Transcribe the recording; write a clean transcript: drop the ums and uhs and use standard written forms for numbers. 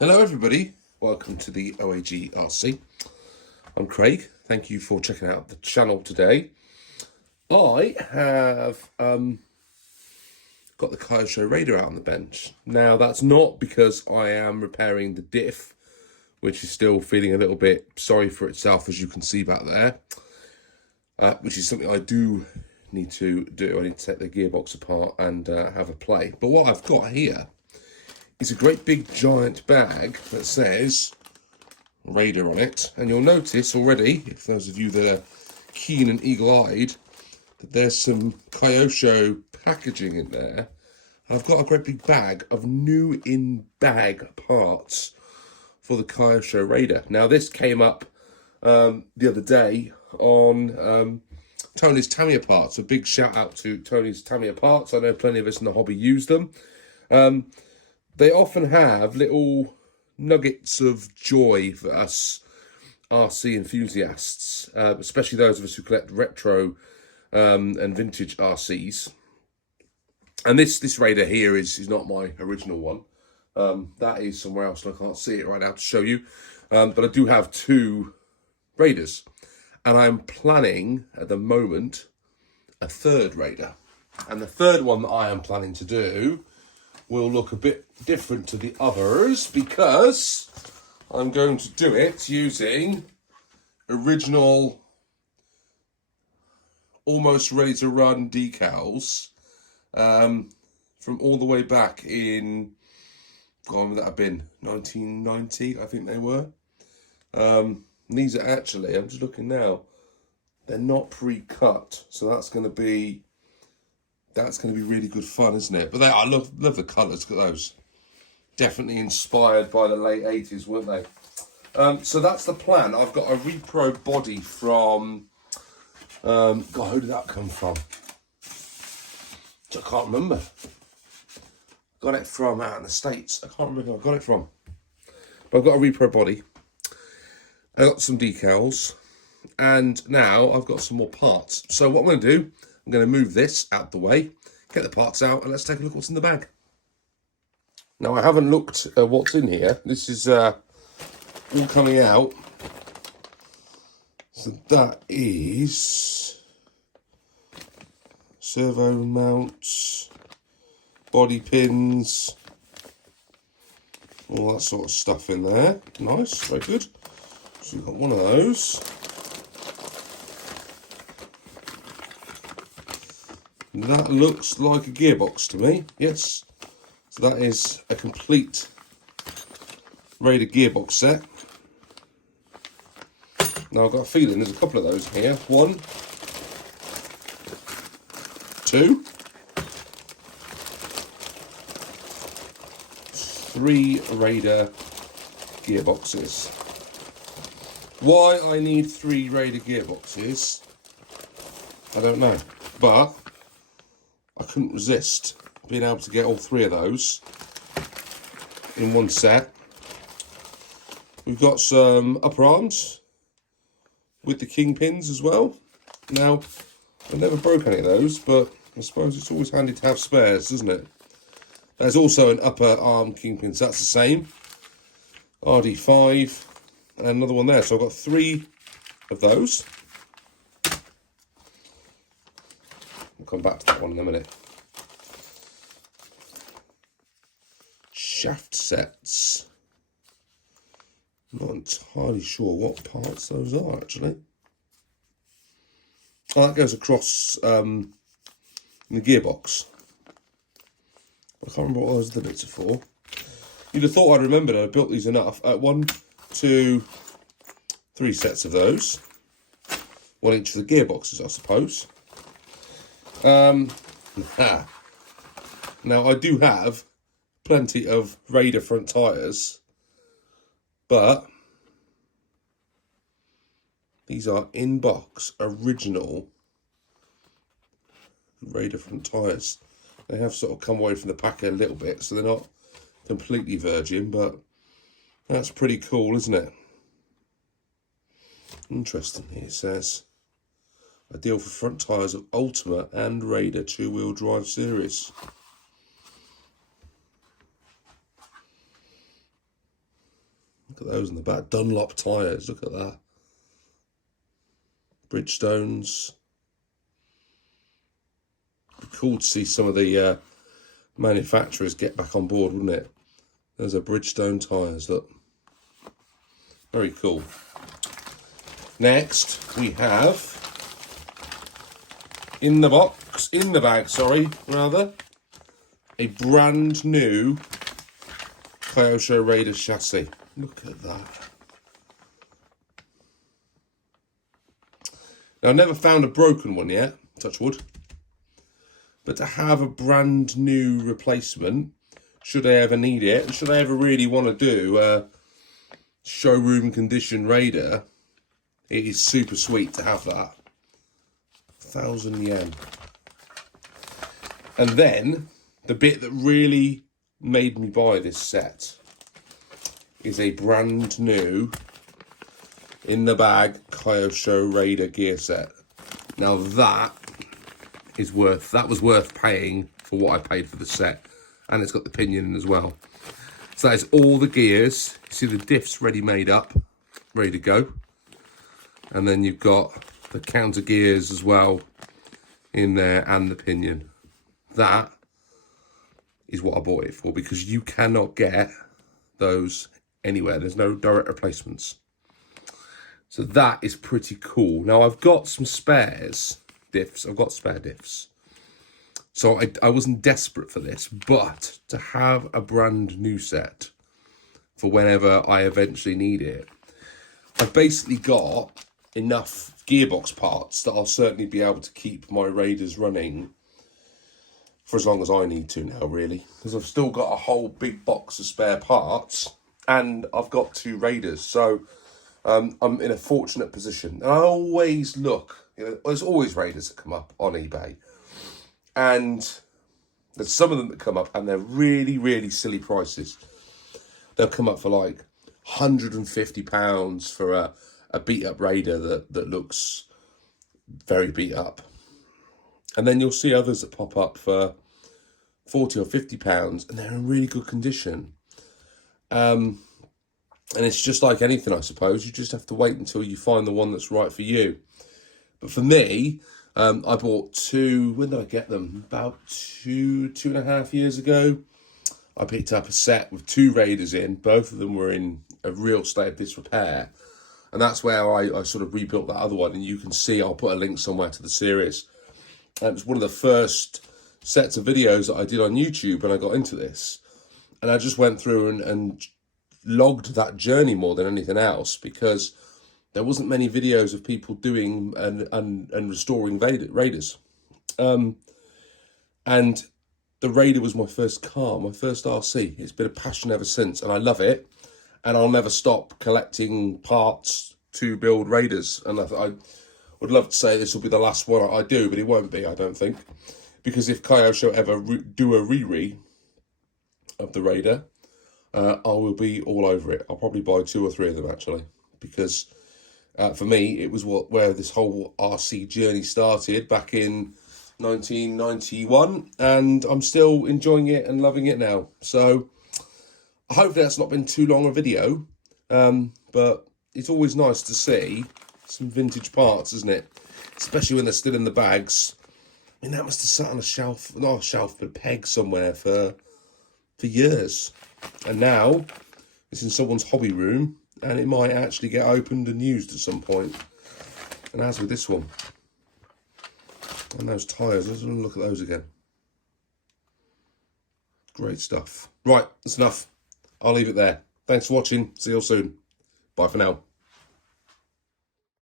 Hello everybody, welcome to the OAG RC. I'm Craig, thank you for checking out the channel today. I have got the Kyosho Raider out on the bench. Now that's not because I am repairing the diff, which is still feeling a little bit sorry for itself, as you can see back there, which is something I do need to do. I need to take the gearbox apart and have a play. But what I've got here is a great big giant bag that says Raider on it, and you'll notice already, if those of you that are keen and eagle-eyed, that there's some Kyosho packaging in there. And I've got a great big bag of new in-bag parts for the Kyosho Raider. Now this came up the other day on Tony's Tamiya parts. A big shout out to Tony's Tamiya parts. I know plenty of us in the hobby use them. They often have little nuggets of joy for us RC enthusiasts, especially those of us who collect retro and vintage RCs. And this Raider here is not my original one. That is somewhere else, and I can't see it right now to show you. But I do have two Raiders, and I'm planning at the moment a third Raider. And the third one that I am planning to do will look a bit different to the others because I'm going to do it using original, almost ready to run decals from all the way back in, God, when would that have been? 1990, I think they were. These are actually, I'm just looking now, they're not pre-cut, so that's going to be really good fun, isn't it? But I love the colours. Look at those. Definitely inspired by the late 80s, weren't they? So that's the plan. I've got a repro body from... God, who did that come from? I can't remember. Got it from out in the States. I can't remember who I got it from. But I've got a repro body. I got some decals. And now I've got some more parts. So what I'm going to do, I'm going to move this out the way, get the parts out, and let's take a look what's in the bag. Now, I haven't looked at what's in here. This is all coming out. So that is servo mounts, body pins, all that sort of stuff in there. Nice, very good. So we've got one of those. That looks like a gearbox to me, yes. So that is a complete Raider gearbox set. Now I've got a feeling there's a couple of those here. 1, 2, 3 Raider gearboxes. Why I need 3 Raider gearboxes, I don't know. But I couldn't resist being able to get all 3 of those in one set. We've got some upper arms with the kingpins as well. Now, I never broke any of those, but I suppose it's always handy to have spares, isn't it? There's also an upper arm kingpin, so that's the same. RD5 and another one there. So I've got 3 of those. We'll come back to that one in a minute. Shaft sets. Not entirely sure what parts those are, actually. Oh, that goes across in the gearbox. I can't remember what those other bits are for. You'd have thought I'd remembered I built these enough. 1, 2, 3 sets of those. 1 each of the gearboxes, I suppose. Now, I do have plenty of Raider front tyres, but these are in-box original Raider front tyres. They have sort of come away from the pack a little bit, so they're not completely virgin, but that's pretty cool, isn't it? Interesting, it says. Ideal for front tyres of Ultima and Raider 2-wheel drive series. Look at those in the back. Dunlop tyres, look at that. Bridgestones. Be cool to see some of the manufacturers get back on board, wouldn't it? Those are Bridgestone tyres, look. Very cool. Next, we have in the bag, a brand new Kyosho Raider chassis. Look at that. Now, I've never found a broken one yet, touch wood. But to have a brand new replacement, should I ever need it, and should I ever really want to do a showroom condition Raider, it is super sweet to have that. 1,000 yen. And then, the bit that really made me buy this set is a brand new, in the bag, Kyosho Raider gear set. Now that was worth paying for what I paid for the set. And it's got the pinion in as well. So that is all the gears. You see the diffs ready made up, ready to go. And then you've got the counter gears as well in there and the pinion. That is what I bought it for, because you cannot get those anywhere. There's no direct replacements. So that is pretty cool. Now I've got some spares diffs. I've got spare diffs. So I wasn't desperate for this, but to have a brand new set for whenever I eventually need it, I've basically got enough gearbox parts that I'll certainly be able to keep my Raiders running for as long as I need to now, really. Because I've still got a whole big box of spare parts and I've got 2 Raiders. So I'm in a fortunate position. And I always look, there's always Raiders that come up on eBay. And there's some of them that come up and they're really, really silly prices. They'll come up for like £150 for a beat up Raider that looks very beat up. And then you'll see others that pop up for £40 or £50 and they're in really good condition. And it's just like anything, I suppose. You just have to wait until you find the one that's right for you. But for me, I bought 2, when did I get them? About 2.5 years ago. I picked up a set with 2 Raiders in. Both of them were in a real state of disrepair. And that's where I sort of rebuilt that other one. And you can see, I'll put a link somewhere to the series. It was one of the first sets of videos that I did on YouTube when I got into this. And I just went through and logged that journey more than anything else, because there wasn't many videos of people doing and restoring Raiders. And the Raider was my first car, my first RC. It's been a passion ever since, and I love it. And I'll never stop collecting parts to build Raiders. And I would love to say this will be the last one I do, but it won't be, I don't think. Because if Kyosho ever do a re of the Raider, I will be all over it. I'll probably buy 2 or 3 of them, actually. Because for me, it was where this whole RC journey started back in 1991. And I'm still enjoying it and loving it now. So hopefully that's not been too long a video. But it's always nice to see some vintage parts, isn't it? Especially when they're still in the bags. I mean, that must have sat on a shelf, not a shelf, but a peg somewhere for years. And now it's in someone's hobby room, and it might actually get opened and used at some point. And as with this one, and those tyres, let's look at those again. Great stuff. Right, that's enough. I'll leave it there. Thanks for watching. See you all soon. Bye for now.